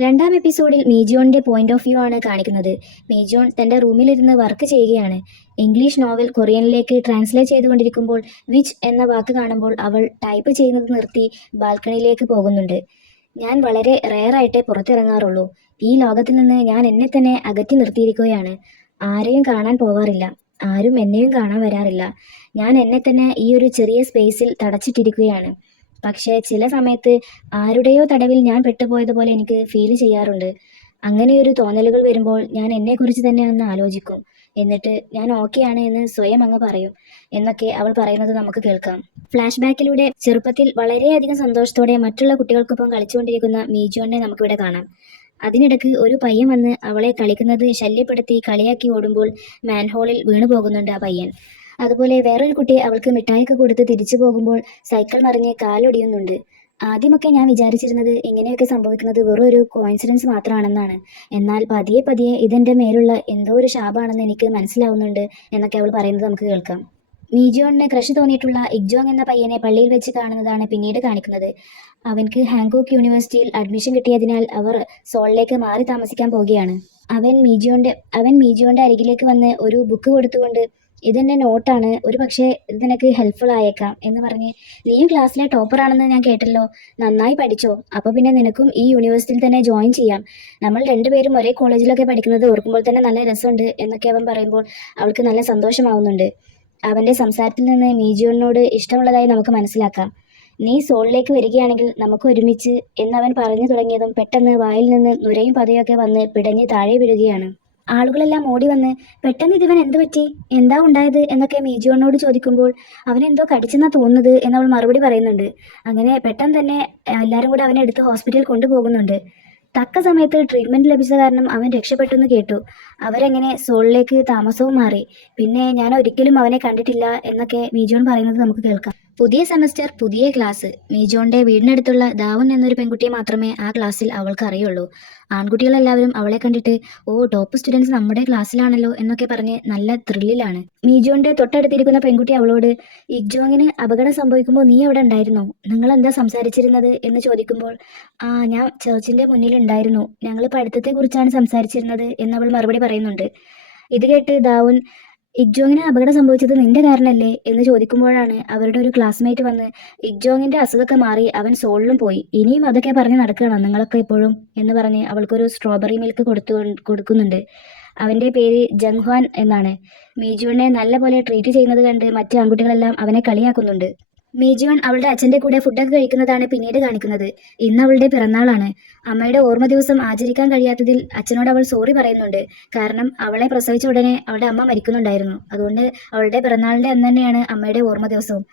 രണ്ടാം എപ്പിസോഡിൽ മീജിയോണിന്റെ point of view ആണ് കാണിക്കുന്നത്. മീജിയോൺ തന്റെ റൂമിലിരുന്ന് വർക്ക് ചെയ്യുകയാണ്. ഇംഗ്ലീഷ് നോവൽ കൊറിയനിലേക്ക് ട്രാൻസ്ലേറ്റ് ചെയ്തുകൊണ്ടിരിക്കുമ്പോൾ വിച്ച് എന്ന വാക്ക് കാണുമ്പോൾ അവൾ ടൈപ്പ് ചെയ്യുന്നത് നിർത്തി ബാൽക്കണിയിലേക്ക് പോകുന്നുണ്ട്. ഞാൻ വളരെ റെയറായിട്ടേ പുറത്തിറങ്ങാറുള്ളൂ. ഈ ലോകത്തിൽ നിന്ന് ഞാൻ എന്നെ തന്നെ അകറ്റി നിർത്തിയിരിക്കുകയാണ്. ആരെയും കാണാൻ പോവാറില്ല. ആരും എന്നെയും കാണാൻ വരാറില്ല. ഞാൻ എന്നെ തന്നെ ഈ ഒരു ചെറിയ സ്പേസിൽ തടച്ചിട്ടിരിക്കുകയാണ്. പക്ഷേ ചില സമയത്ത് ആരുടെയോ തടവിൽ ഞാൻ പെട്ടുപോയതുപോലെ എനിക്ക് ഫീൽ ചെയ്യാറുണ്ട്. അങ്ങനെയൊരു തോന്നലുകൾ വരുമ്പോൾ ഞാൻ എന്നെക്കുറിച്ച് തന്നെ ഒന്ന് ആലോചിക്കും. എന്നിട്ട് ഞാൻ ഓക്കെയാണ് എന്ന് സ്വയം അങ്ങ് പറയും എന്നൊക്കെ അവൾ പറയുന്നത് നമുക്ക് കേൾക്കാം. ഫ്ലാഷ് ബാക്കിലൂടെ ചെറുപ്പത്തിൽ വളരെയധികം സന്തോഷത്തോടെ മറ്റുള്ള കുട്ടികൾക്കൊപ്പം കളിച്ചുകൊണ്ടിരിക്കുന്ന മീജോനെ നമുക്കിവിടെ കാണാം. അതിനിടയ്ക്ക് ഒരു പയ്യൻ വന്ന് അവളെ കളിക്കുന്നത് ശല്യപ്പെടുത്തി കളിയാക്കി ഓടുമ്പോൾ മാൻഹോളിൽ വീണു പോകുന്നുണ്ട് ആ പയ്യൻ. അതുപോലെ വേറൊരു കുട്ടി അവൾക്ക് മിഠായിയൊക്കെ കൊടുത്ത് തിരിച്ചു പോകുമ്പോൾ സൈക്കിൾ മറിഞ്ഞ് കാലൊടിയുന്നുണ്ട്. ആദ്യമൊക്കെ ഞാൻ വിചാരിച്ചിരുന്നത് ഇങ്ങനെയൊക്കെ സംഭവിക്കുന്നത് വെറും ഒരു കോയിൻസിഡൻസ് മാത്രമാണെന്നാണ്. എന്നാൽ പതിയെ പതിയെ ഇതെന്റെ മേലുള്ള എന്തോ ഒരു ശാപമാണെന്ന് എനിക്ക് മനസ്സിലാവുന്നുണ്ട് എന്നൊക്കെ അവൾ പറയുന്നത് നമുക്ക് കേൾക്കാം. മീജിയോണിന് ക്രഷ് തോന്നിയിട്ടുള്ള ഇഗ്ജോങ് എന്ന പയ്യനെ പള്ളിയിൽ വെച്ച് കാണുന്നതാണ് പിന്നീട് കാണിക്കുന്നത്. അവൻക്ക് ഹാങ്കോക്ക് യൂണിവേഴ്സിറ്റിയിൽ അഡ്മിഷൻ കിട്ടിയതിനാൽ അവർ സോളിലേക്ക് മാറി താമസിക്കാൻ പോവുകയാണ്. അവൻ മീജിയോന്റെ അരികിലേക്ക് വന്ന് ഒരു ബുക്ക് കൊടുത്തുകൊണ്ട് ഇതെന്റെ നോട്ടാണ്, ഒരു പക്ഷേ ഇത് നിനക്ക് ഹെൽപ്ഫുൾ ആയേക്കാം എന്ന് പറഞ്ഞ്, നീയും ക്ലാസ്സിലെ ടോപ്പർ ആണെന്ന് ഞാൻ കേട്ടല്ലോ, നന്നായി പഠിച്ചോ, അപ്പോൾ പിന്നെ നിനക്കും ഈ യൂണിവേഴ്സിറ്റിയിൽ തന്നെ ജോയിൻ ചെയ്യാം. നമ്മൾ രണ്ടുപേരും ഒരേ കോളേജിലൊക്കെ പഠിക്കുന്നത് ഓർക്കുമ്പോൾ തന്നെ നല്ല രസമുണ്ട് എന്നൊക്കെ അവൻ പറയുമ്പോൾ അവൾക്ക് നല്ല സന്തോഷമാവുന്നുണ്ട്. അവന്റെ സംസാരത്തിൽ നിന്ന് മീജിയോണിനോട് ഇഷ്ടമുള്ളതായി നമുക്ക് മനസ്സിലാക്കാം. നീ സോളിലേക്ക് വരികയാണെങ്കിൽ നമുക്ക് ഒരുമിച്ച് എന്നവൻ പറഞ്ഞു തുടങ്ങിയതും പെട്ടെന്ന് വായിൽ നിന്ന് നുരയും പതയൊക്കെ വന്ന് പിടഞ്ഞ് താഴെ വീഴുകയാണ്. ആളുകളെല്ലാം ഓടി വന്ന് പെട്ടെന്ന് ഇതിവൻ എന്ത് പറ്റി, എന്താ ഉണ്ടായത് എന്നൊക്കെ മീജിയോണിനോട് ചോദിക്കുമ്പോൾ അവനെന്തോ കടിച്ചെന്നാ തോന്നുന്നത് എന്നവൾ മറുപടി പറയുന്നുണ്ട്. അങ്ങനെ പെട്ടെന്ന് തന്നെ എല്ലാവരും കൂടെ അവനെ എടുത്ത് ഹോസ്പിറ്റലിൽ കൊണ്ടുപോകുന്നുണ്ട്. തക്ക സമയത്ത് ട്രീറ്റ്മെന്റ് ലഭിച്ച കാരണം അവൻ രക്ഷപ്പെട്ടെന്ന് കേട്ടു. അവരെങ്ങനെ സോളിലേക്ക് താമസവും മാറി. പിന്നെ ഞാൻ ഒരിക്കലും അവനെ കണ്ടിട്ടില്ല എന്നൊക്കെ മീജോൺ പറയുന്നത് നമുക്ക് കേൾക്കാം. പുതിയ സെമസ്റ്റർ, പുതിയ ക്ലാസ്. മീജോന്റെ വീടിനടുത്തുള്ള ദാവുൻ എന്നൊരു പെൺകുട്ടിയെ മാത്രമേ ആ ക്ലാസ്സിൽ അവൾക്ക് അറിയുള്ളൂ. ആൺകുട്ടികളെല്ലാവരും അവളെ കണ്ടിട്ട് ഓ ടോപ്പ് സ്റ്റുഡൻസ് നമ്മുടെ ക്ലാസ്സിലാണല്ലോ എന്നൊക്കെ പറഞ്ഞ് നല്ല ത്രില്ലിലാണ്. മീജോന്റെ തൊട്ടടുത്തിരിക്കുന്ന പെൺകുട്ടി അവളോട് ഇഗ്ജോങ്ങിന് അപകടം സംഭവിക്കുമ്പോൾ നീ എവിടെ ഉണ്ടായിരുന്നോ, നിങ്ങൾ എന്താ സംസാരിച്ചിരുന്നത് എന്ന് ചോദിക്കുമ്പോൾ ഞാൻ ചർച്ചിന്റെ മുന്നിൽ ഉണ്ടായിരുന്നു, ഞങ്ങൾ പഠിത്തത്തെ കുറിച്ചാണ് സംസാരിച്ചിരുന്നത് എന്നവൾ മറുപടി പറയുന്നുണ്ട്. ഇത് കേട്ട് ദാവുൻ ഇഗ്ജോങ്ങിന് അപകടം സംഭവിച്ചത് നിന്റെ കാരണല്ലേ എന്ന് ചോദിക്കുമ്പോഴാണ് അവരുടെ ഒരു ക്ലാസ്മേറ്റ് വന്ന് ഇഗ്ജോങ്ങിന്റെ അസുഖമൊക്കെ മാറി അവൻ സോളിലും പോയി, ഇനിയും അതൊക്കെ പറഞ്ഞ് നടക്കുകയാണോ നിങ്ങളൊക്കെ ഇപ്പോഴും എന്ന് പറഞ്ഞ് അവൾക്കൊരു സ്ട്രോബെറി മിൽക്ക് കൊടുക്കുന്നുണ്ട്. അവന്റെ പേര് ജംഗ്ഹ്വാൻ എന്നാണ്. മീജുവിനെ നല്ല പോലെ ട്രീറ്റ് ചെയ്യുന്നത് കണ്ട് മറ്റു ആൺകുട്ടികളെല്ലാം അവനെ കളിയാക്കുന്നുണ്ട്. മീജിയോൺ അവളുടെ അച്ഛന്റെ കൂടെ ഫുഡൊക്കെ കഴിക്കുന്നതാണ് പിന്നീട് കാണിക്കുന്നത്. ഇന്ന് അവളുടെ പിറന്നാളാണ്. അമ്മയുടെ ഓർമ്മ ദിവസം ആചരിക്കാൻ കഴിയാത്തതിൽ അച്ഛനോട് അവൾ സോറി പറയുന്നുണ്ട്. കാരണം അവളെ പ്രസവിച്ച ഉടനെ അവളുടെ അമ്മ മരിക്കുന്നുണ്ടായിരുന്നു. അതുകൊണ്ട് അവളുടെ പിറന്നാളിന്റെ അന്ന് തന്നെയാണ് അമ്മയുടെ ഓർമ്മ ദിവസവും.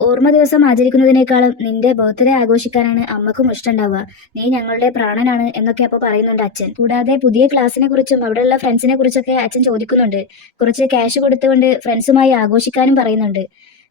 ഓർമ്മ ദിവസം ആചരിക്കുന്നതിനേക്കാളും നിന്റെ ബർത്ത്ഡേ ആഘോഷിക്കാനാണ് അമ്മക്കും ഇഷ്ടമുണ്ടാവുക. നീ ഞങ്ങളുടെ പ്രാണനാണ് എന്നൊക്കെ അപ്പോൾ പറയുന്നുണ്ട് അച്ഛൻ. കൂടാതെ പുതിയ ക്ലാസ്സിനെ കുറിച്ചും അവിടെയുള്ള ഫ്രണ്ട്സിനെ കുറിച്ചൊക്കെ അച്ഛൻ ചോദിക്കുന്നുണ്ട്. കുറച്ച് ക്യാഷ് കൊടുത്തുകൊണ്ട് ഫ്രണ്ട്സുമായി ആഘോഷിക്കാനും പറയുന്നുണ്ട്.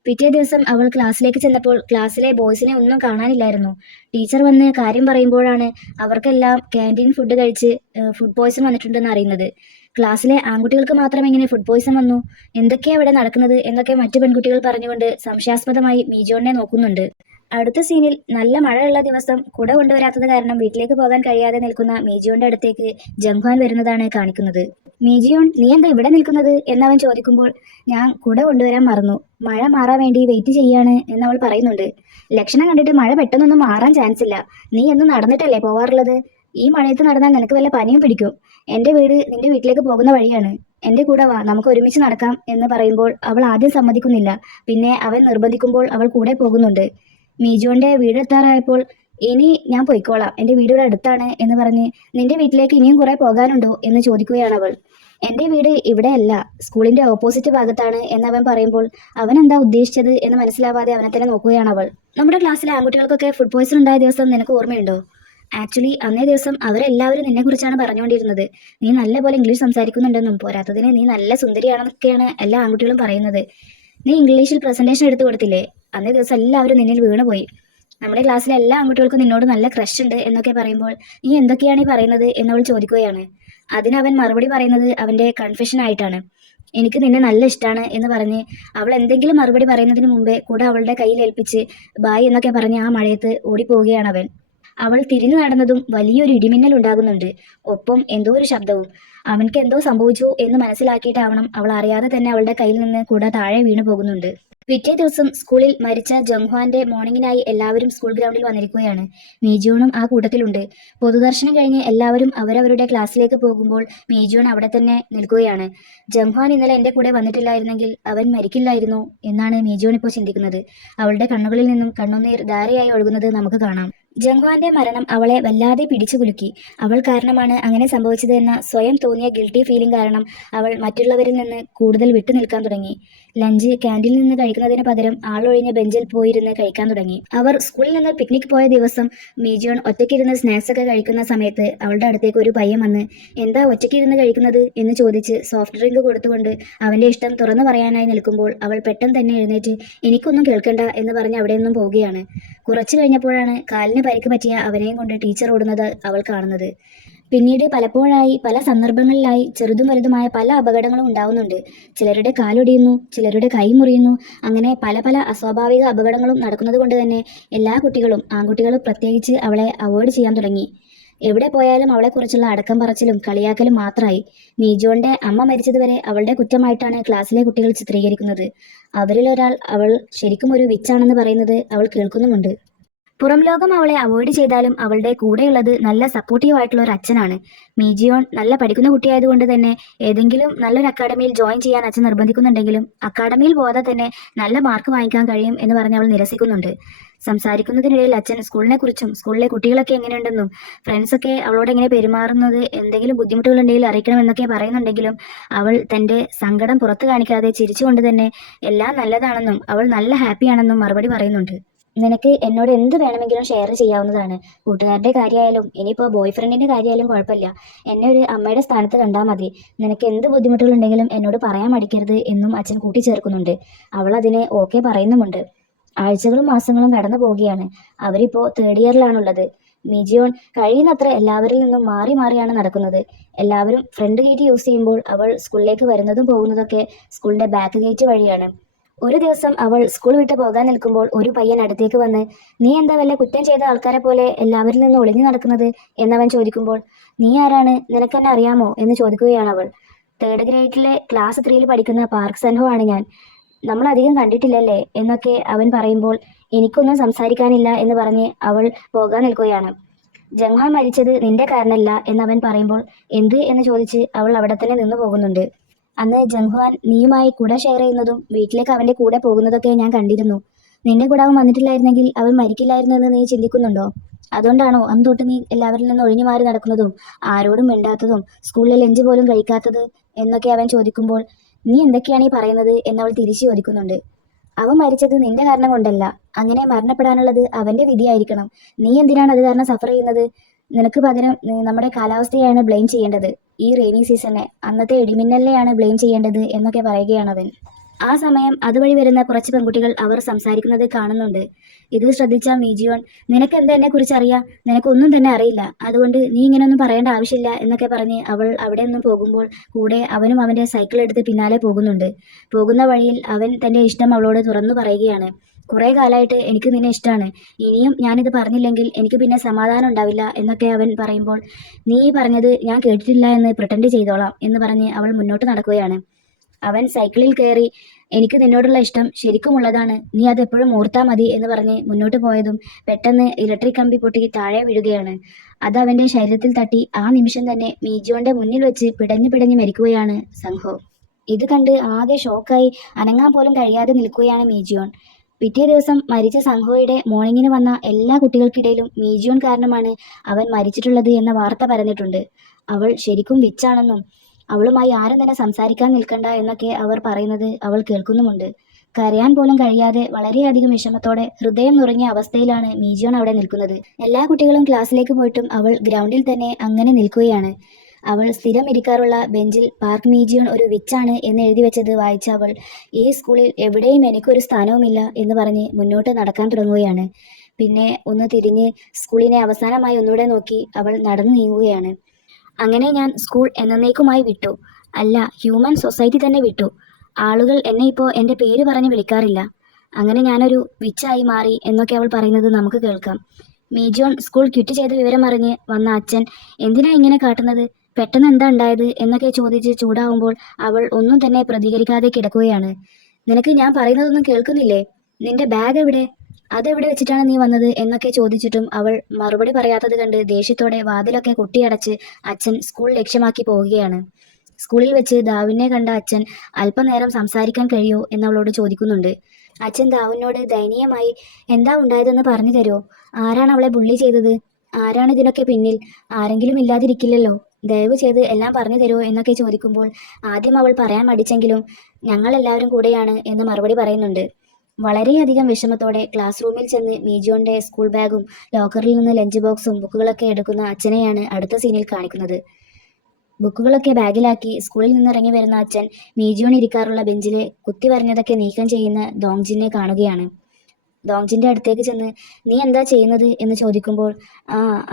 പിറ്റേ ദിവസം അവൾ ക്ലാസ്സിലേക്ക് ചെന്നപ്പോൾ ക്ലാസ്സിലെ ബോയ്സിനെ ഒന്നും കാണാനില്ലായിരുന്നു. ടീച്ചർ വന്ന് കാര്യം പറയുമ്പോഴാണ് അവർക്കെല്ലാം ക്യാൻറ്റീൻ ഫുഡ് കഴിച്ച് ഫുഡ് പോയ്സൺ വന്നിട്ടുണ്ടെന്ന് അറിയുന്നത്. ക്ലാസ്സിലെ ആൺകുട്ടികൾക്ക് മാത്രം എങ്ങനെ ഫുഡ് പോയ്സൺ വന്നു, എന്തൊക്കെയാ ഇവിടെ നടക്കുന്നത് എന്നൊക്കെ മറ്റു പെൺകുട്ടികൾ പറഞ്ഞുകൊണ്ട് സംശയാസ്പദമായി മീജോണിനെ നോക്കുന്നുണ്ട്. അടുത്ത സീനിൽ നല്ല മഴയുള്ള ദിവസം കുട കൊണ്ടുവരാത്തത് കാരണം വീട്ടിലേക്ക് പോകാൻ കഴിയാതെ നിൽക്കുന്ന മീജിയോന്റെ അടുത്തേക്ക് ജംഗ്വാൻ വരുന്നതാണ് കാണിക്കുന്നത്. മീജിയോൺ, നീ എന്താ ഇവിടെ നിൽക്കുന്നത് എന്നവൻ ചോദിക്കുമ്പോൾ ഞാൻ കുട കൊണ്ടുവരാൻ മറന്നു, മഴ മാറാൻ വേണ്ടി വെയിറ്റ് ചെയ്യാണ് എന്നവൾ പറയുന്നുണ്ട്. ലക്ഷണം കണ്ടിട്ട് മഴ പെട്ടെന്നൊന്നും മാറാൻ ചാൻസ് ഇല്ല. നീ എന്നും നടന്നിട്ടല്ലേ പോവാറുള്ളത്, ഈ മഴയത്ത് നടന്നാൽ നിനക്ക് വല്ല പനിയും പിടിക്കും. എന്റെ വീട് നിന്റെ വീട്ടിലേക്ക് പോകുന്ന വഴിയാണ്, എന്റെ കൂടെ വാ, നമുക്ക് ഒരുമിച്ച് നടക്കാം എന്ന് പറയുമ്പോൾ അവൾ ആദ്യം സമ്മതിക്കുന്നില്ല. പിന്നെ അവൻ നിർബന്ധിക്കുമ്പോൾ അവൾ കൂടെ പോകുന്നുണ്ട്. മീജോന്റെ വീടെത്താറായപ്പോൾ ഇനി ഞാൻ പോയിക്കോളാം, എന്റെ വീട് ഇവിടെ അടുത്താണ് എന്ന് പറഞ്ഞ് നിന്റെ വീട്ടിലേക്ക് ഇനിയും കുറെ പോകാനുണ്ടോ എന്ന് ചോദിക്കുകയാണ് അവൾ. എന്റെ വീട് ഇവിടെയല്ല, സ്കൂളിന്റെ ഓപ്പോസിറ്റ് ഭാഗത്താണ് എന്നവൻ പറയുമ്പോൾ അവൻ എന്താ ഉദ്ദേശിച്ചത് എന്ന് മനസ്സിലാവാതെ അവനെ തന്നെ നോക്കുകയാണ് അവൾ. നമ്മുടെ ക്ലാസ്സിലെ ആൺകുട്ടികൾക്കൊക്കെ ഫുഡ് പോയ്സൺ ഉണ്ടായ ദിവസം നിനക്ക് ഓർമ്മയുണ്ടോ? ആക്ച്വലി അന്നേ ദിവസം അവരെല്ലാവരും നിന്നെ കുറിച്ചാണ് പറഞ്ഞുകൊണ്ടിരുന്നത്. നീ നല്ലപോലെ ഇംഗ്ലീഷ് സംസാരിക്കുന്നുണ്ടെന്നും പോരാത്തതിന് നീ നല്ല സുന്ദരിയാണെന്നൊക്കെയാണ് എല്ലാ ആൺകുട്ടികളും പറയുന്നത്. നീ ഇംഗ്ലീഷിൽ പ്രസന്റേഷൻ എടുത്തു കൊടുത്തില്ലേ, അന്നേ ദിവസം എല്ലാവരും നിന്നിൽ വീണുപോയി. നമ്മുടെ ക്ലാസ്സിലെ എല്ലാ ആൺകുട്ടികൾക്കും നിന്നോട് നല്ല ക്രഷ് ഉണ്ട് എന്നൊക്കെ പറയുമ്പോൾ നീ എന്തൊക്കെയാണ് ഈ പറയുന്നത് എന്നവൾ ചോദിക്കുകയാണ്. അതിനവൻ മറുപടി പറയുന്നത് അവന്റെ കൺഫെഷൻ ആയിട്ടാണ്. എനിക്ക് നിന്നെ നല്ല ഇഷ്ടമാണ് എന്ന് പറഞ്ഞ് അവൾ എന്തെങ്കിലും മറുപടി പറയുന്നതിന് മുമ്പേ കൂടെ അവളുടെ കയ്യിൽ ഏൽപ്പിച്ച് ബായ് എന്നൊക്കെ പറഞ്ഞ് ആ മഴയത്ത് ഓടിപ്പോവുകയാണ് അവൻ. അവൾ തിരിഞ്ഞു നടന്നതും വലിയൊരു ഇടിമിന്നൽ ഉണ്ടാകുന്നുണ്ട്. ഒപ്പം എന്തോ ഒരു ശബ്ദവും. അവൻക്ക് എന്തോ സംഭവിച്ചു എന്ന് മനസ്സിലാക്കിയിട്ടാവണം അവൾ അറിയാതെ തന്നെ അവളുടെ കയ്യിൽ നിന്ന് കുട താഴെ വീണു പോകുന്നുണ്ട്. പിറ്റേ ദിവസം സ്കൂളിൽ മരിച്ച ജംഗ്വാന്റെ മോർണിംഗിനായി എല്ലാവരും സ്കൂൾ ഗ്രൗണ്ടിൽ വന്നിരിക്കുകയാണ്. മീജോണും ആ കൂട്ടത്തിലുണ്ട്. പൊതുദർശനം കഴിഞ്ഞ് എല്ലാവരും അവരവരുടെ ക്ലാസ്സിലേക്ക് പോകുമ്പോൾ മീജോൺ അവിടെ തന്നെ നിൽക്കുകയാണ്. ജംഗ്വാൻ ഇന്നലെ എൻ്റെ കൂടെ വന്നിട്ടില്ലായിരുന്നെങ്കിൽ അവൻ മരിക്കില്ലായിരുന്നു എന്നാണ് മീജോൺ ഇപ്പോൾ ചിന്തിക്കുന്നത്. അവളുടെ കണ്ണുകളിൽ നിന്നും കണ്ണുനീർ ധാരയായി ഒഴുകുന്നത് നമുക്ക് കാണാം. ജംഗ്വാന്റെ മരണം അവളെ വല്ലാതെ പിടിച്ചു കുലുക്കി. അവൾ കാരണമാണ് അങ്ങനെ സംഭവിച്ചത് എന്ന സ്വയം തോന്നിയ ഗിൽറ്റി ഫീലിംഗ് കാരണം അവൾ മറ്റുള്ളവരിൽ നിന്ന് കൂടുതൽ വിട്ടു നിൽക്കാൻ തുടങ്ങി. ലഞ്ച് ക്യാൻറ്റീനിൽ നിന്ന് കഴിക്കുന്നതിന് പകരം ആളൊഴിഞ്ഞ ബെഞ്ചിൽ പോയിരുന്ന് കഴിക്കാൻ തുടങ്ങി. അവർ സ്കൂളിൽ നിന്ന് പിക്നിക് പോയ ദിവസം മീജോൺ ഒറ്റയ്ക്കിരുന്ന് സ്നാക്സ് ഒക്കെ കഴിക്കുന്ന സമയത്ത് അവളുടെ അടുത്തേക്ക് ഒരു പയ്യൻ വന്ന് എന്താ ഒറ്റയ്ക്കിരുന്ന് കഴിക്കുന്നത് എന്ന് ചോദിച്ച് സോഫ്റ്റ് ഡ്രിങ്ക് കൊടുത്തുകൊണ്ട് അവൻ്റെ ഇഷ്ടം തുറന്നു പറയാനായി നിൽക്കുമ്പോൾ അവൾ പെട്ടെന്ന് തന്നെ എഴുന്നേറ്റ് എനിക്കൊന്നും കേൾക്കണ്ട എന്ന് പറഞ്ഞ് അവിടെ നിന്നും പോവുകയാണ്. കുറച്ചു കഴിഞ്ഞപ്പോഴാണ് കാലിന് പരിക്ക് പറ്റിയ അവനെയും കൊണ്ട് ടീച്ചർ ഓടുന്നത് അവൾ കാണുന്നത്. പിന്നീട് പലപ്പോഴായി പല സന്ദർഭങ്ങളിലായി ചെറുതും വലുതുമായ പല അപകടങ്ങളും ഉണ്ടാവുന്നുണ്ട്. ചിലരുടെ കാലൊടിയുന്നു, ചിലരുടെ കൈ മുറിയുന്നു. അങ്ങനെ പല പല അസ്വാഭാവിക അപകടങ്ങളും നടക്കുന്നത് കൊണ്ട് തന്നെ എല്ലാ കുട്ടികളും, ആൺകുട്ടികൾ പ്രത്യേകിച്ച്, അവളെ അവോയ്ഡ് ചെയ്യാൻ തുടങ്ങി. എവിടെ പോയാലും അവളെക്കുറിച്ചുള്ള അടക്കം പറച്ചിലും കളിയാക്കലും മാത്രമായി. മീജോന്റെ അമ്മ മരിച്ചതുവരെ അവളുടെ കുറ്റമായിട്ടാണ് ക്ലാസ്സിലെ കുട്ടികൾ ചിത്രീകരിക്കുന്നത്. അവരിലൊരാൾ അവൾ ശരിക്കും ഒരു വിച്ചാണെന്ന് പറയുന്നത് അവൾ കേൾക്കുന്നുമുണ്ട്. പുറം ലോകം അവളെ അവോയ്ഡ് ചെയ്താലും അവളുടെ കൂടെയുള്ളത് നല്ല സപ്പോർട്ടീവ് ആയിട്ടുള്ള ഒരു അച്ഛനാണ്. മീജിയോൺ നല്ല പഠിക്കുന്ന കുട്ടിയായതുകൊണ്ട് തന്നെ ഏതെങ്കിലും നല്ലൊരു അക്കാഡമിയിൽ ജോയിൻ ചെയ്യാൻ അച്ഛൻ നിർബന്ധിക്കുന്നുണ്ടെങ്കിലും അക്കാഡമിയിൽ പോകാതെ തന്നെ നല്ല മാർക്ക് വാങ്ങിക്കാൻ കഴിയും എന്ന് പറഞ്ഞ് അവൾ നിരസിക്കുന്നുണ്ട്. സംസാരിക്കുന്നതിനിടയിൽ അച്ഛൻ സ്കൂളിനെ കുറിച്ചും സ്കൂളിലെ കുട്ടികളൊക്കെ എങ്ങനെയുണ്ടെന്നും ഫ്രണ്ട്സൊക്കെ അവളോട് എങ്ങനെ പെരുമാറുന്നത്, എന്തെങ്കിലും ബുദ്ധിമുട്ടുകളുണ്ടെങ്കിൽ അറിയിക്കണമെന്നൊക്കെ പറയുന്നുണ്ടെങ്കിലും അവൾ തൻ്റെ സങ്കടം പുറത്തു കാണിക്കാതെ ചിരിച്ചുകൊണ്ട് തന്നെ എല്ലാം നല്ലതാണെന്നും അവൾ നല്ല ഹാപ്പിയാണെന്നും മറുപടി പറയുന്നുണ്ട്. നിനക്ക് എന്നോട് എന്ത് വേണമെങ്കിലും ഷെയർ ചെയ്യാവുന്നതാണ്. കൂട്ടുകാരുടെ കാര്യമായാലും ഇനിയിപ്പോൾ ബോയ് ഫ്രണ്ടിൻ്റെ കാര്യമായാലും കുഴപ്പമില്ല. എന്നെ ഒരു അമ്മയുടെ സ്ഥാനത്ത് കണ്ടാൽ മതി. നിനക്ക് എന്ത് ബുദ്ധിമുട്ടുകളുണ്ടെങ്കിലും എന്നോട് പറയാൻ മടിക്കരുത് എന്നും അച്ഛൻ കൂട്ടിച്ചേർക്കുന്നുണ്ട്. അവൾ അതിന് ഓക്കെ പറയുന്നുമുണ്ട്. ആഴ്ചകളും മാസങ്ങളും കടന്നു പോവുകയാണ്. അവരിപ്പോൾ 3rd ഇയറിലാണുള്ളത്. മിജിയോൺ കഴിയുന്നത്ര എല്ലാവരിൽ നിന്നും മാറി മാറിയാണ് നടക്കുന്നത്. എല്ലാവരും ഫ്രണ്ട് ഗേറ്റ് യൂസ് ചെയ്യുമ്പോൾ അവൾ സ്കൂളിലേക്ക് വരുന്നതും പോകുന്നതൊക്കെ സ്കൂളിൻ്റെ ബാക്ക് ഗേറ്റ് വഴിയാണ്. ഒരു ദിവസം അവൾ സ്കൂൾ വിട്ട് പോകാൻ നിൽക്കുമ്പോൾ ഒരു പയ്യൻ അടുത്തേക്ക് വന്ന് നീ എന്താ വല്ല കുറ്റം ചെയ്ത ആൾക്കാരെ പോലെ എല്ലാവരിൽ നിന്ന് ഒളിഞ്ഞു നടക്കുന്നത് എന്നവൻ ചോദിക്കുമ്പോൾ നീ ആരാണ്, നിനക്കെന്നെ അറിയാമോ എന്ന് ചോദിക്കുകയാണ് അവൾ. 3rd ഗ്രേഡിലെ ക്ലാസ് 3ൽ പഠിക്കുന്ന പാർക്ക് സെൻഹോ ആണ് ഞാൻ. നമ്മൾ അധികം കണ്ടിട്ടില്ലല്ലേ എന്നൊക്കെ അവൻ പറയുമ്പോൾ എനിക്കൊന്നും സംസാരിക്കാനില്ല എന്ന് പറഞ്ഞ് അവൾ പോകാൻ നിൽക്കുകയാണ്. ജംഗ്വാൻ മരിച്ചത് നിന്റെ കാരണമല്ല എന്നവൻ പറയുമ്പോൾ എന്ത് എന്ന് ചോദിച്ച് അവൾ അവിടെ തന്നെ നിന്നു പോകുന്നുണ്ട്. അന്ന് ജംഗ്വാൻ നീയുമായി കുട ഷെയർ ചെയ്യുന്നതും വീട്ടിലേക്ക് അവൻ്റെ കൂടെ പോകുന്നതൊക്കെ ഞാൻ കണ്ടിരുന്നു. നിന്റെ കൂടെ അവൻ വന്നിട്ടില്ലായിരുന്നെങ്കിൽ അവൻ മരിക്കില്ലായിരുന്നു എന്ന് നീ ചിന്തിക്കുന്നുണ്ടോ? അതുകൊണ്ടാണോ അന്ന് തൊട്ട് നീ എല്ലാവരിൽ നിന്ന് ഒഴിഞ്ഞു മാറി നടക്കുന്നതും ആരോടും മിണ്ടാത്തതും സ്കൂളിലെ ലഞ്ച് പോലും കഴിക്കാത്തത് എന്നൊക്കെ അവൻ ചോദിക്കുമ്പോൾ നീ എന്തൊക്കെയാണ് ഈ പറയുന്നത് എന്നവൾ തിരിച്ചു ചോദിക്കുന്നുണ്ട്. അവൻ മരിച്ചത് നിന്റെ കാരണം കൊണ്ടല്ല. അങ്ങനെ മരണപ്പെടാനുള്ളത് അവൻ്റെ വിധിയായിരിക്കണം. നീ എന്തിനാണ് അത് കാരണം സഫർ ചെയ്യുന്നത്? നിനക്ക് പകരം നമ്മുടെ കാലാവസ്ഥയാണ് ബ്ലെയിം ചെയ്യേണ്ടത്. ഈ റെയിനി സീസണിനെ, അന്നത്തെ ഇടിമിന്നലിനെയാണ് ബ്ലെയിം ചെയ്യേണ്ടത് എന്നൊക്കെ പറയുകയാണ് അവൻ. ആ സമയം അതുവഴി വരുന്ന കുറച്ച് പെൺകുട്ടികൾ അവർ സംസാരിക്കുന്നത് കാണുന്നുണ്ട്. ഇത് ശ്രദ്ധിച്ച മീജിയോൺ നിനക്ക് എന്താ എന്നെക്കുറിച്ച് അറിയാം? നിനക്കൊന്നും തന്നെ അറിയില്ല. അതുകൊണ്ട് നീ ഇങ്ങനെയൊന്നും പറയേണ്ട ആവശ്യമില്ല എന്നൊക്കെ പറഞ്ഞ് അവൾ അവിടെ നിന്നും പോകുമ്പോൾ കൂടെ അവനും അവൻ്റെ സൈക്കിൾ എടുത്ത് പിന്നാലെ പോകുന്നുണ്ട്. പോകുന്ന വഴിയിൽ അവൻ തൻ്റെ ഇഷ്ടം അവളോട് തുറന്നു പറയുകയാണ്. കുറേ കാലമായിട്ട് എനിക്ക് നിന്നെ ഇഷ്ടമാണ്. ഇനിയും ഞാനിത് പറഞ്ഞില്ലെങ്കിൽ എനിക്ക് പിന്നെ സമാധാനം ഉണ്ടാവില്ല എന്നൊക്കെ അവൻ പറയുമ്പോൾ നീ പറഞ്ഞത് ഞാൻ കേട്ടിട്ടില്ല എന്ന് പ്രിട്ടൻഡ് ചെയ്തോളാം എന്ന് പറഞ്ഞ് അവൾ മുന്നോട്ട് നടക്കുകയാണ്. അവൻ സൈക്കിളിൽ കയറി എനിക്ക് നിന്നോടുള്ള ഇഷ്ടം ശരിക്കുമുള്ളതാണ്, നീ അതെപ്പോഴും ഓർത്താൽ മതി എന്ന് പറഞ്ഞ് മുന്നോട്ട് പോയതും പെട്ടെന്ന് ഇലക്ട്രിക് കമ്പി പൊട്ടി താഴെ വീഴുകയാണ്. അത് അവൻ്റെ ശരീരത്തിൽ തട്ടി ആ നിമിഷം തന്നെ മീജോന്റെ മുന്നിൽ വെച്ച് പിടഞ്ഞു പിടഞ്ഞു മരിക്കുകയാണ് സംഹോ. ഇത് കണ്ട് ആകെ ഷോക്കായി അനങ്ങാൻ പോലും കഴിയാതെ നിൽക്കുകയാണ് മീജിയോൺ. പിറ്റേ ദിവസം മരിച്ച സംഹോയുടെ മോർണിംഗിന് വന്ന എല്ലാ കുട്ടികൾക്കിടയിലും മീജിയോൺ കാരണമാണ് അവൻ മരിച്ചിട്ടുള്ളത് എന്ന വാർത്ത പരന്നിട്ടുണ്ട്. അവൾ ശരിക്കും വിച്ചാണെന്നും അവളുമായി ആരും തന്നെ സംസാരിക്കാൻ നിൽക്കണ്ട എന്നൊക്കെ അവർ പറയുന്നത് അവൾ കേൾക്കുന്നുമുണ്ട്. കരയാൻ പോലും കഴിയാതെ വളരെയധികം വിഷമത്തോടെ ഹൃദയം നുറങ്ങിയ അവസ്ഥയിലാണ് മീജിയോൺ അവിടെ നിൽക്കുന്നത്. എല്ലാ കുട്ടികളും ക്ലാസ്സിലേക്ക് പോയിട്ടും അവൾ ഗ്രൗണ്ടിൽ തന്നെ അങ്ങനെ നിൽക്കുകയാണ്. അവൾ സ്ഥിരം ഇരിക്കാറുള്ള ബെഞ്ചിൽ പാർക്ക് മീജിയോൺ ഒരു വിച്ചാണ് എന്ന് എഴുതി വെച്ചത് വായിച്ച അവൾ ഈ സ്കൂളിൽ എവിടെയും എനിക്കൊരു സ്ഥാനവുമില്ല എന്ന് പറഞ്ഞ് മുന്നോട്ട് നടക്കാൻ തുടങ്ങുകയാണ്. പിന്നെ ഒന്ന് തിരിഞ്ഞ് സ്കൂളിനെ അവസാനമായി ഒന്നുകൂടെ നോക്കി അവൾ നടന്നു നീങ്ങുകയാണ്. അങ്ങനെ ഞാൻ സ്കൂൾ എന്നേക്കുമായി വിട്ടു. അല്ല, ഹ്യൂമൻ സൊസൈറ്റി തന്നെ വിട്ടു. ആളുകൾ എന്നെ ഇപ്പോൾ എൻ്റെ പേര് പറഞ്ഞ് വിളിക്കാറില്ല. അങ്ങനെ ഞാനൊരു വിച്ചായി മാറി എന്നൊക്കെ അവൾ പറയുന്നത് നമുക്ക് കേൾക്കാം. മീജോൺ സ്കൂൾ ക്വിറ്റ് ചെയ്ത വിവരം അറിഞ്ഞ് വന്ന അച്ഛൻ എന്തിനാ ഇങ്ങനെ കാട്ടുന്നത്, പെട്ടെന്ന് എന്താ ഉണ്ടായത് എന്നൊക്കെ ചോദിച്ച് ചൂടാവുമ്പോൾ അവൾ ഒന്നും തന്നെ പ്രതികരിക്കാതെ കിടക്കുകയാണ്. നിനക്ക് ഞാൻ പറയുന്നതൊന്നും കേൾക്കുന്നില്ലേ? നിന്റെ ബാഗ് എവിടെ? അതെവിടെ വെച്ചിട്ടാണ് നീ വന്നത് എന്നൊക്കെ ചോദിച്ചിട്ടും അവൾ മറുപടി പറയാത്തത് കണ്ട് ദേഷ്യത്തോടെ വാതിലൊക്കെ കൊട്ടിയടച്ച് അച്ഛൻ സ്കൂൾ ലക്ഷ്യമാക്കി പോവുകയാണ്. സ്കൂളിൽ വെച്ച് ദാവിനെ കണ്ട അച്ഛൻ അല്പനേരം സംസാരിക്കാൻ കഴിയോ എന്നവളോട് ചോദിക്കുന്നുണ്ട്. അച്ഛൻ ദാവിനോട് ദയനീയമായി എന്താ ഉണ്ടായതെന്ന് പറഞ്ഞു തരുമോ? ആരാണ് അവളെ ബുള്ളി ചെയ്തത്? ആരാണ് ഇതിനൊക്കെ പിന്നിൽ? ആരെങ്കിലും ഇല്ലാതിരിക്കില്ലല്ലോ. ദയവ് ചെയ്ത് എല്ലാം പറഞ്ഞു തരുമോ എന്നൊക്കെ ചോദിക്കുമ്പോൾ ആദ്യം അവൾ പറയാൻ മടിച്ചെങ്കിലും ഞങ്ങൾ എല്ലാവരും കൂടെയാണ് എന്ന് മറുപടി പറയുന്നുണ്ട്. വളരെയധികം വിഷമത്തോടെ ക്ലാസ് റൂമിൽ ചെന്ന് മീജോന്റെ സ്കൂൾ ബാഗും ലോക്കറിൽ നിന്ന് ലഞ്ച് ബോക്സും ബുക്കുകളൊക്കെ എടുക്കുന്ന അച്ഛനെയാണ് അടുത്ത സീനിൽ കാണിക്കുന്നത്. ബുക്കുകളൊക്കെ ബാഗിലാക്കി സ്കൂളിൽ നിന്നിറങ്ങി വരുന്ന അച്ഛൻ മീജിയോൺ ഇരിക്കാറുള്ള ബെഞ്ചിലെ കുത്തി വരഞ്ഞതൊക്കെ നീക്കം ചെയ്യുന്ന ദോങ്ജിനെ കാണുകയാണ്. ദോങ്ജിന്റെ അടുത്തേക്ക് ചെന്ന് നീ എന്താ ചെയ്യുന്നത് എന്ന് ചോദിക്കുമ്പോൾ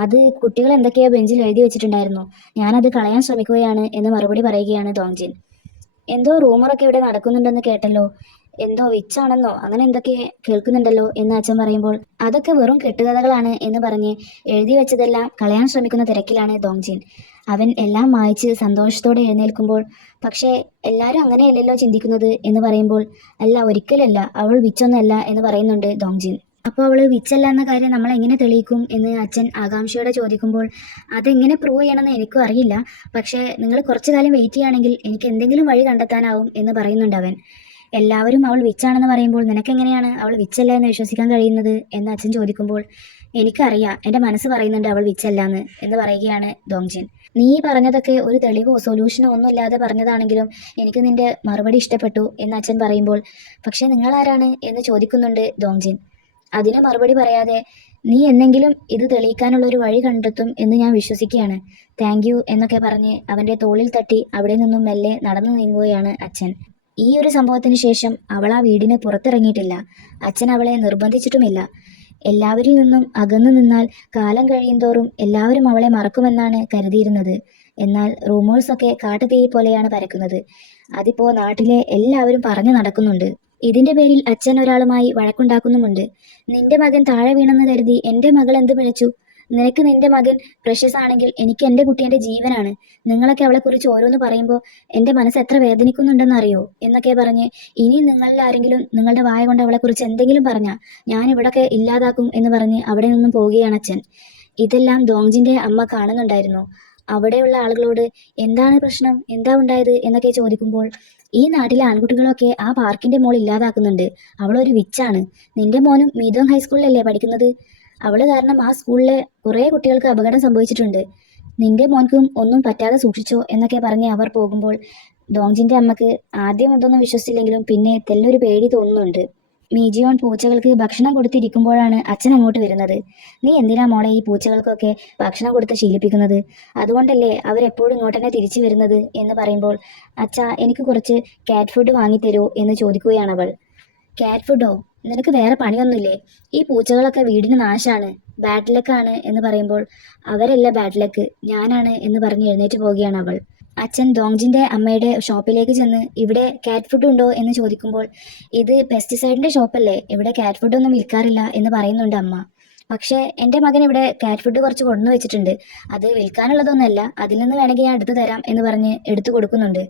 അത് കുട്ടികൾ എന്തൊക്കെയോ ബെഞ്ചിൽ എഴുതി വെച്ചിട്ടുണ്ടായിരുന്നു, ഞാനത് കളയാൻ ശ്രമിക്കുകയാണ് എന്ന് മറുപടി പറയുകയാണ് ദോങ്ജിൻ. എന്തോ റൂമറൊക്കെ ഇവിടെ നടക്കുന്നുണ്ടെന്ന് കേട്ടല്ലോ, എന്തോ വിച്ചാണെന്നോ അങ്ങനെ എന്തൊക്കെ കേൾക്കുന്നുണ്ടല്ലോ എന്ന് അച്ഛൻ പറയുമ്പോൾ അതൊക്കെ വെറും കെട്ടുകഥകളാണ് എന്ന് പറഞ്ഞ് എഴുതി വെച്ചതെല്ലാം കളയാൻ ശ്രമിക്കുന്ന തിരക്കിലാണ് ദോങ്ജിൻ. അവൻ എല്ലാം മായ്ച്ച് സന്തോഷത്തോടെ എഴുന്നേൽക്കുമ്പോൾ പക്ഷേ എല്ലാവരും അങ്ങനെയല്ലല്ലോ ചിന്തിക്കുന്നത് എന്ന് പറയുമ്പോൾ അല്ല, ഒരിക്കലല്ല, അവൾ വിച്ചൊന്നല്ല എന്ന് പറയുന്നുണ്ട് ദോങ്ജിൻ. അപ്പോൾ അവൾ വിച്ചല്ല എന്ന കാര്യം നമ്മൾ എങ്ങനെ തെളിയിക്കും എന്ന് അച്ഛൻ ആകാംക്ഷയോടെ ചോദിക്കുമ്പോൾ അതെങ്ങനെ പ്രൂവ് ചെയ്യണമെന്ന് എനിക്കും അറിയില്ല, പക്ഷേ നിങ്ങൾ കുറച്ചു കാലം വെയിറ്റ് ചെയ്യുകയാണെങ്കിൽ എനിക്ക് എന്തെങ്കിലും വഴി കണ്ടെത്താനാവും എന്ന് പറയുന്നുണ്ട് അവൻ. എല്ലാവരും അവൾ വിച്ചാണെന്ന് പറയുമ്പോൾ നിനക്കെങ്ങനെയാണ് അവൾ വിച്ചല്ല എന്ന് വിശ്വസിക്കാൻ കഴിയുന്നത് എന്ന് അച്ഛൻ ചോദിക്കുമ്പോൾ എനിക്കറിയാം, എൻ്റെ മനസ്സ് പറയുന്നുണ്ട് അവൾ വിച്ചല്ല എന്ന് പറയുകയാണ് ദോങ്ജിൻ. നീ പറഞ്ഞതൊക്കെ ഒരു തെളിവോ സൊല്യൂഷനോ ഒന്നുമില്ലാതെ പറഞ്ഞതാണെങ്കിലും എനിക്ക് നിന്റെ മറുപടി ഇഷ്ടപ്പെട്ടു എന്ന് അച്ഛൻ പറയുമ്പോൾ പക്ഷെ നിങ്ങൾ ആരാണ് എന്ന് ചോദിക്കുന്നുണ്ട് ദോങ്ജിൻ. അതിന് മറുപടി പറയാതെ നീ എന്നെങ്കിലും ഇത് തെളിയിക്കാനുള്ള ഒരു വഴി കണ്ടെത്തും എന്ന് ഞാൻ വിശ്വസിക്കുകയാണ്, താങ്ക് യു എന്നൊക്കെ പറഞ്ഞ് അവൻ്റെ തോളിൽ തട്ടി അവിടെ നിന്നും മെല്ലെ നടന്നു നീങ്ങുകയാണ് അച്ഛൻ. ഈ ഒരു സംഭവത്തിന് ശേഷം അവൾ ആ വീടിന് പുറത്തിറങ്ങിയിട്ടില്ല. അച്ഛൻ അവളെ നിർബന്ധിച്ചിട്ടുമില്ല. എല്ലാവരിൽ നിന്നും അകന്നു നിന്നാൽ കാലം കഴിയുന്തോറും എല്ലാവരും അവളെ മറക്കുമെന്നാണ് കരുതിയിരുന്നത്. എന്നാൽ റൂമേഴ്സൊക്കെ കാട്ടുതീ പോലെയാണ് പരക്കുന്നത്. അതിപ്പോ നാട്ടിലെ എല്ലാവരും പറഞ്ഞു നടക്കുന്നുണ്ട്. ഇതിന്റെ പേരിൽ അച്ഛൻ ഒരാളുമായി വഴക്കുണ്ടാക്കുന്നുമുണ്ട്. നിന്റെ മകൻ താഴെ വീണെന്ന് കരുതി എൻ്റെ മകൾ എന്ത് പിഴച്ചു? നിനക്ക് നിന്റെ മകൻ പ്രഷ്യസ് ആണെങ്കിൽ എനിക്ക് എൻ്റെ കുട്ടി എൻ്റെ ജീവനാണ്. നിങ്ങളൊക്കെ അവളെക്കുറിച്ച് ഓരോന്ന് പറയുമ്പോൾ എൻ്റെ മനസ്സ് എത്ര വേദനിക്കുന്നുണ്ടെന്ന് അറിയോ എന്നൊക്കെ പറഞ്ഞ് ഇനി നിങ്ങളിൽ ആരെങ്കിലും നിങ്ങളുടെ വായ കൊണ്ട് അവളെക്കുറിച്ച് എന്തെങ്കിലും പറഞ്ഞാൽ ഞാൻ ഇവിടൊക്കെ ഇല്ലാതാക്കും എന്ന് പറഞ്ഞ് അവിടെ നിന്നും പോവുകയാണ് അച്ഛൻ. ഇതെല്ലാം ദോങ്ജിന്റെ അമ്മ കാണുന്നുണ്ടായിരുന്നു. അവിടെയുള്ള ആളുകളോട് എന്താണ് പ്രശ്നം, എന്താ ഉണ്ടായത് എന്നൊക്കെ ചോദിക്കുമ്പോൾ ഈ നാട്ടിലെ ആൺകുട്ടികളൊക്കെ ആ പാർക്കിന്റെ മോൾ ഇല്ലാതാക്കുന്നുണ്ട്, അവളൊരു വിച്ചാണ്. നിന്റെ മോനും മീതോങ് ഹൈസ്കൂളിലല്ലേ പഠിക്കുന്നത്? അവള് കാരണം ആ സ്കൂളിലെ കുറേ കുട്ടികൾക്ക് അപകടം സംഭവിച്ചിട്ടുണ്ട്. നിന്റെ മോൻക്കും ഒന്നും പറ്റാതെ സൂക്ഷിച്ചോ എന്നൊക്കെ പറഞ്ഞ് അവർ പോകുമ്പോൾ ദോങ്ജിന്റെ അമ്മക്ക് ആദ്യം അതൊന്നും വിശ്വസിച്ചില്ലെങ്കിലും പിന്നെ തെല്ലൊരു പേടി തോന്നുന്നുണ്ട്. മീജിയോൺ പൂച്ചകൾക്ക് ഭക്ഷണം കൊടുത്തിരിക്കുമ്പോഴാണ് അച്ഛൻ അങ്ങോട്ട് വരുന്നത്. നീ എന്തിനാ മോളെ ഈ പൂച്ചകൾക്കൊക്കെ ഭക്ഷണം കൊടുത്ത് ശീലിപ്പിക്കുന്നത്? അതുകൊണ്ടല്ലേ അവരെപ്പോഴും ഇങ്ങോട്ട് തന്നെ തിരിച്ചു വരുന്നത് എന്ന് പറയുമ്പോൾ അച്ഛാ എനിക്ക് കുറച്ച് കാറ്റ് ഫുഡ് വാങ്ങിത്തരുമോ എന്ന് ചോദിക്കുകയാണ് അവൾ. കാറ്റ് ഫുഡോ? നിനക്ക് വേറെ പണിയൊന്നുമില്ലേ? ഈ പൂച്ചകളൊക്കെ വീടിന് നാശാണ്, ബാഡ് ലക്കാണ് എന്ന് പറയുമ്പോൾ അവരല്ല ബാഡ് ലക്ക്, ഞാനാണ് എന്ന് പറഞ്ഞ് എഴുന്നേറ്റ് പോവുകയാണ് അവൾ. അച്ഛൻ ദോങ്ജിന്റെ അമ്മയുടെ ഷോപ്പിലേക്ക് ചെന്ന് ഇവിടെ കാറ്റ് ഫുഡ് ഉണ്ടോ എന്ന് ചോദിക്കുമ്പോൾ ഇത് പെസ്റ്റിസൈഡിന്റെ ഷോപ്പല്ലേ, ഇവിടെ കാറ്റ് ഫുഡ് ഒന്നും വിൽക്കാറില്ല എന്ന് പറയുന്നുണ്ട് അമ്മ. പക്ഷേ എൻ്റെ മകൻ ഇവിടെ കാറ്റ് ഫുഡ് കുറച്ച് കൊണ്ടു വെച്ചിട്ടുണ്ട്, അത് വിൽക്കാനുള്ളതൊന്നുമല്ല, അതിൽ നിന്ന് വേണമെങ്കിൽ ഞാൻ എടുത്തു തരാം എന്ന് പറഞ്ഞ് എടുത്തു കൊടുക്കുന്നുണ്ട്.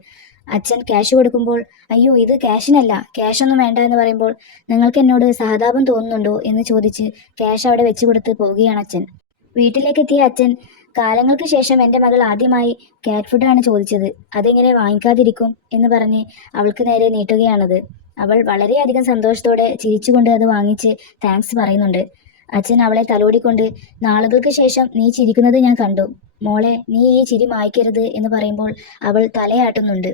അച്ഛൻ ക്യാഷ് കൊടുക്കുമ്പോൾ അയ്യോ ഇത് ക്യാഷിനല്ല, ക്യാഷ് ഒന്നും വേണ്ട എന്ന് പറയുമ്പോൾ നിങ്ങൾക്ക് എന്നോട് സഹതാപം തോന്നുന്നുണ്ടോ എന്ന് ചോദിച്ച് ക്യാഷ് അവിടെ വെച്ച് കൊടുത്ത് പോവുകയാണ് അച്ഛൻ. വീട്ടിലേക്കെത്തിയ അച്ഛൻ കാലങ്ങൾക്ക് ശേഷം എൻ്റെ മകൾ ആദ്യമായി കാറ്റ് ഫുഡാണ് ചോദിച്ചത്, അതെങ്ങനെ വാങ്ങിക്കാതിരിക്കും എന്ന് പറഞ്ഞ് അവൾക്ക് നേരെ നീട്ടുകയാണത്. അവൾ വളരെയധികം സന്തോഷത്തോടെ ചിരിച്ചുകൊണ്ട് അത് വാങ്ങിച്ച് താങ്ക്സ് പറയുന്നുണ്ട്. അച്ഛൻ അവളെ തലോടിക്കൊണ്ട് നാളുകൾക്ക് ശേഷം നീ ചിരിക്കുന്നത് ഞാൻ കണ്ടു മോളെ, നീ ഈ ചിരി മായ്ക്കരുത് എന്ന് പറയുമ്പോൾ അവൾ തലയാട്ടുന്നുണ്ട്.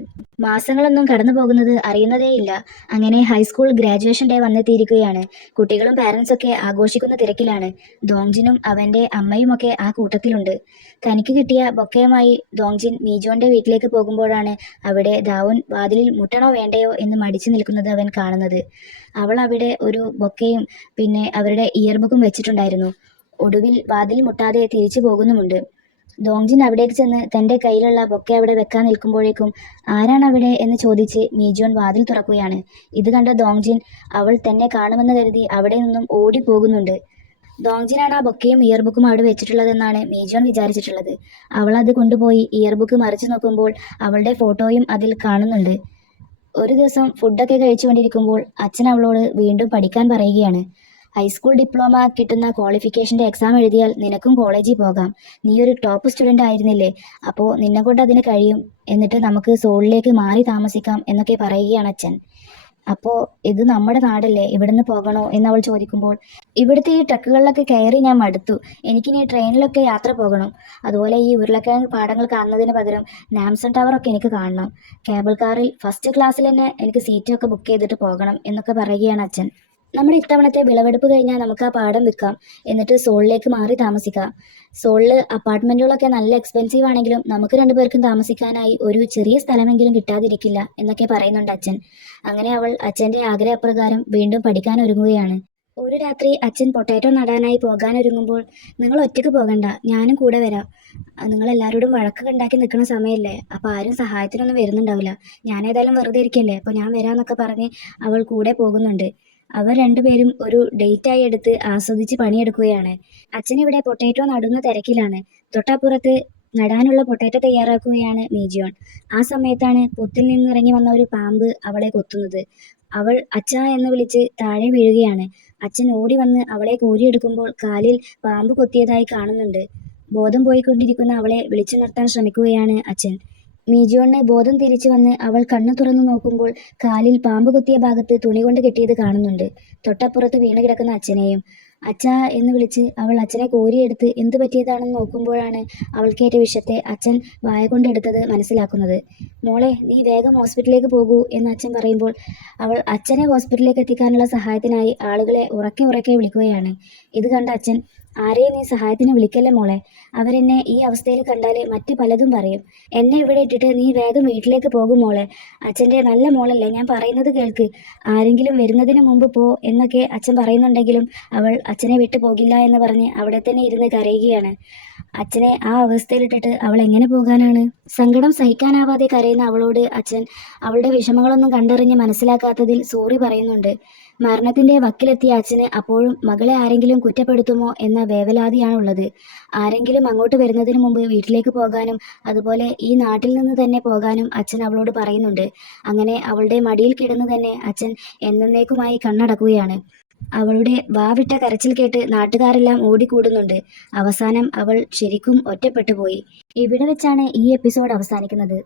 മാസങ്ങളൊന്നും കടന്നു പോകുന്നത് അറിയുന്നതേയില്ല. അങ്ങനെ ഹൈസ്കൂൾ ഗ്രാജുവേഷൻ ഡേ വന്നെത്തിയിരിക്കുകയാണ്. കുട്ടികളും പാരൻസൊക്കെ ആഘോഷിക്കുന്ന തിരക്കിലാണ്. ദോങ്ജിനും അവൻ്റെ അമ്മയുമൊക്കെ ആ കൂട്ടത്തിലുണ്ട്. തനിക്ക് കിട്ടിയ ബൊക്കയുമായി ദോങ്ജിൻ മീജോന്റെ വീട്ടിലേക്ക് പോകുമ്പോഴാണ് അവിടെ ദാവുൻ വാതിലിൽ മുട്ടണോ വേണ്ടയോ എന്ന് മടിച്ചു നിൽക്കുന്നത് അവൻ കാണുന്നത്. അവൾ അവിടെ ഒരു ബൊക്കയും പിന്നെ അവരുടെ ഇയർബുക്കും വെച്ചിട്ടുണ്ടായിരുന്നു. ഒടുവിൽ വാതിൽ മുട്ടാതെ തിരിച്ചു പോകുന്നുമുണ്ട്. ദോങ്ജിൻ അവിടേക്ക് ചെന്ന് തൻ്റെ കയ്യിലുള്ള ബൊക്കെ അവിടെ വെക്കാൻ നിൽക്കുമ്പോഴേക്കും ആരാണ് അവിടെ എന്ന് ചോദിച്ച് മീജോൺ വാതിൽ തുറക്കുകയാണ്. ഇത് കണ്ട ദോങ്ജിൻ അവൾ തന്നെ കാണുമെന്ന് കരുതി അവിടെ നിന്നും ഓടിപ്പോകുന്നുണ്ട്. ഡോങ്ജിനാണ് ആ ബൊക്കയും ഇയർ ബുക്കും അവിടെ വെച്ചിട്ടുള്ളതെന്നാണ് മേജോൺ വിചാരിച്ചിട്ടുള്ളത്. അവൾ അത് കൊണ്ടുപോയി ഇയർ ബുക്ക് മറിച്ചു നോക്കുമ്പോൾ അവളുടെ ഫോട്ടോയും അതിൽ കാണുന്നുണ്ട്. ഒരു ദിവസം ഫുഡൊക്കെ കഴിച്ചുകൊണ്ടിരിക്കുമ്പോൾ അച്ഛൻ അവളോട് വീണ്ടും പഠിക്കാൻ പറയുകയാണ്. ഹൈസ്കൂൾ ഡിപ്ലോമ കിട്ടുന്ന ക്വാളിഫിക്കേഷൻ്റെ എക്സാം എഴുതിയാൽ നിനക്കും കോളേജിൽ പോകാം. നീ ഒരു ടോപ്പ് സ്റ്റുഡൻ്റ് ആയിരുന്നില്ലേ, അപ്പോൾ നിന്നെ കൊണ്ട് അതിന് കഴിയും. എന്നിട്ട് നമുക്ക് സോളിലേക്ക് മാറി താമസിക്കാം എന്നൊക്കെ പറയുകയാണ് അച്ഛൻ. അപ്പോൾ ഇത് നമ്മുടെ നാടല്ലേ, ഇവിടുന്ന് പോകണോ എന്നവൾ ചോദിക്കുമ്പോൾ, ഇവിടുത്തെ ഈ ട്രക്കുകളിലൊക്കെ കയറി ഞാൻ മടുത്തു. എനിക്കിനി ട്രെയിനിലൊക്കെ യാത്ര പോകണം. അതുപോലെ ഈ ഉരുളക്കിഴങ്ങ് പാടങ്ങൾ കാണുന്നതിന് പകരം നാംസൺ ടവറൊക്കെ എനിക്ക് കാണണം. കേബിൾ കാറിൽ ഫസ്റ്റ് ക്ലാസ്സിൽ തന്നെ എനിക്ക് സീറ്റൊക്കെ ബുക്ക് ചെയ്തിട്ട് പോകണം എന്നൊക്കെ പറയുകയാണ് അച്ഛൻ. നമ്മുടെ ഇത്തവണത്തെ വിളവെടുപ്പ് കഴിഞ്ഞാൽ നമുക്ക് ആ പാടം വിൽക്കാം. എന്നിട്ട് സോളിലേക്ക് മാറി താമസിക്കാം. സോളിൽ അപ്പാർട്ട്മെൻറ്റുകളൊക്കെ നല്ല എക്സ്പെൻസീവ് ആണെങ്കിലും നമുക്ക് രണ്ടുപേർക്കും താമസിക്കാനായി ഒരു ചെറിയ സ്ഥലമെങ്കിലും കിട്ടാതിരിക്കില്ല എന്നൊക്കെ പറയുന്നുണ്ട് അച്ഛൻ. അങ്ങനെ അവൾ അച്ഛൻ്റെ ആഗ്രഹപ്രകാരം വീണ്ടും പഠിക്കാൻ ഒരുങ്ങുകയാണ്. ഒരു രാത്രി അച്ഛൻ പൊട്ടാറ്റോ നടാനായി പോകാനൊരുങ്ങുമ്പോൾ, നിങ്ങൾ ഒറ്റയ്ക്ക് പോകണ്ട, ഞാനും കൂടെ വരാം. നിങ്ങളെല്ലാവരോടും വഴക്ക് ഉണ്ടാക്കി നിൽക്കുന്ന സമയമല്ലേ, അപ്പോൾ ആരും സഹായത്തിനൊന്നും വരുന്നുണ്ടാവില്ല. ഞാനേതായാലും വെറുതെ ഇരിക്കല്ലേ, അപ്പോൾ ഞാൻ വരാമെന്നൊക്കെ പറഞ്ഞ് അവൾ കൂടെ പോകുന്നുണ്ട്. അവർ രണ്ടുപേരും ഒരു ഡേറ്റായി എടുത്ത് ആസ്വദിച്ച് പണിയെടുക്കുകയാണ്. അച്ഛൻ ഇവിടെ പൊട്ടാറ്റോ നടുന്ന തിരക്കിലാണ്. തൊട്ടപ്പുറത്ത് നടാനുള്ള പൊട്ടാറ്റോ തയ്യാറാക്കുകയാണ് മേജിയോൺ. ആ സമയത്താണ് പൊത്തിൽ നിന്നിറങ്ങി വന്ന ഒരു പാമ്പ് അവളെ കൊത്തുന്നത്. അവൾ അച്ഛാ എന്ന് വിളിച്ച് താഴെ വീഴുകയാണ്. അച്ഛൻ ഓടി വന്ന് അവളെ കോരിയെടുക്കുമ്പോൾ കാലിൽ പാമ്പ് കൊത്തിയതായി കാണുന്നുണ്ട്. ബോധം പോയിക്കൊണ്ടിരിക്കുന്ന അവളെ വിളിച്ചു നിർത്താൻ ശ്രമിക്കുകയാണ് അച്ഛൻ. മീജിയോണിന് ബോധം തിരിച്ചു വന്ന് അവൾ കണ്ണു തുറന്നു നോക്കുമ്പോൾ കാലിൽ പാമ്പ് കുത്തിയ ഭാഗത്ത് തുണി കൊണ്ട് കെട്ടിയത് കാണുന്നുണ്ട്. തൊട്ടപ്പുറത്ത് വീണ് കിടക്കുന്ന അച്ഛനെയും. അച്ഛാ എന്ന് വിളിച്ച് അവൾ അച്ഛനെ കോരിയെടുത്ത് എന്ത് പറ്റിയതാണെന്ന് നോക്കുമ്പോഴാണ് അവൾക്കേറ്റ വിഷത്തെ അച്ഛൻ വായ കൊണ്ടെടുത്തത് മനസ്സിലാക്കുന്നത്. മോളെ, നീ വേഗം ഹോസ്പിറ്റലിലേക്ക് പോകൂ എന്ന് അച്ഛൻ പറയുമ്പോൾ അവൾ അച്ഛനെ ഹോസ്പിറ്റലിലേക്ക് എത്തിക്കാനുള്ള സഹായത്തിനായി ആളുകളെ ഉറക്കെ ഉറക്കെ വിളിക്കുകയാണ്. ഇത് കണ്ട അച്ഛൻ, ആരെയും നീ സഹായത്തിന് വിളിക്കല്ലേ മോളെ, അവരെന്നെ ഈ അവസ്ഥയിൽ കണ്ടാൽ മറ്റു പലതും പറയും. എന്നെ ഇവിടെ ഇട്ടിട്ട് നീ വേഗം വീട്ടിലേക്ക് പോകും മോളെ. അച്ഛൻ്റെ നല്ല മോളല്ലേ, ഞാൻ പറയുന്നത് കേൾക്ക്. ആരെങ്കിലും വരുന്നതിന് മുമ്പ് പോ എന്നൊക്കെ അച്ഛൻ പറയുന്നുണ്ടെങ്കിലും അവൾ അച്ഛനെ വിട്ടു പോകില്ല എന്ന് പറഞ്ഞ് അവിടെ തന്നെ ഇരുന്ന് കരയുകയാണ്. അച്ഛനെ ആ അവസ്ഥയിലിട്ടിട്ട് അവൾ എങ്ങനെ പോകാനാണ്? സങ്കടം സഹിക്കാനാവാതെ കരയുന്ന അവളോട് അച്ഛൻ അവളുടെ വിഷമങ്ങളൊന്നും കണ്ടറിഞ്ഞ് മനസ്സിലാക്കാത്തതിൽ സോറി പറയുന്നുണ്ട്. മരണത്തിന്റെ വക്കിലെത്തിയ അച്ഛന് അപ്പോഴും മകളെ ആരെങ്കിലും കുറ്റപ്പെടുത്തുമോ എന്ന വേവലാതിയാണുള്ളത്. ആരെങ്കിലും അങ്ങോട്ട് വരുന്നതിന് മുമ്പ് വീട്ടിലേക്ക് പോകാനും അതുപോലെ ഈ നാട്ടിൽ നിന്ന് തന്നെ പോകാനും അച്ഛൻ അവളോട് പറയുന്നുണ്ട്. അങ്ങനെ അവളുടെ മടിയിൽ കിടന്നു തന്നെ അച്ഛൻ എന്നേക്കുമായി കണ്ണടക്കുകയാണ്. അവളുടെ വാവിട്ട കരച്ചിൽ കേട്ട് നാട്ടുകാരെല്ലാം ഓടിക്കൂടുന്നുണ്ട്. അവസാനം അവൾ ശരിക്കും ഒറ്റപ്പെട്ടു പോയി. ഇവിടെ വെച്ചാണ് ഈ എപ്പിസോഡ് അവസാനിക്കുന്നത്.